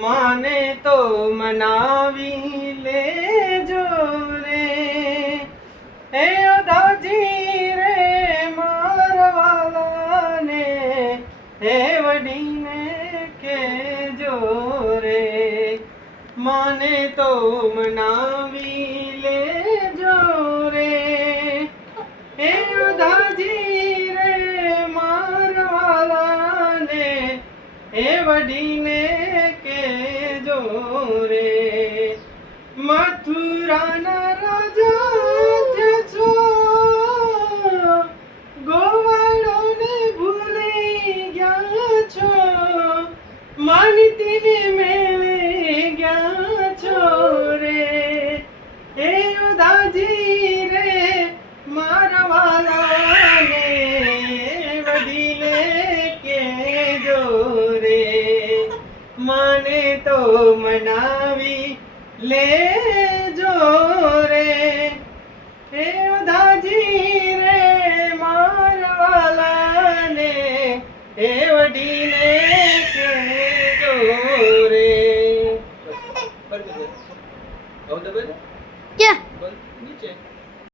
माने तो मनावी लेजो रे हे दाजी रे मारवाला ने हे वडीने के जो रे माने तो मनावी लेजो रे हे दाजी रे मारवाला ने हे वडीने के जो रे मथुरा ना राजा छो गोवाड़ो ने भूली गया छो मानिती ने मेले गया छो रे हे दाजी रे मारवाला ने वडीले के जो रे माने तो मनावी ले जो रे हे दाजी रे मारवाला ने हे वडीले के जो रे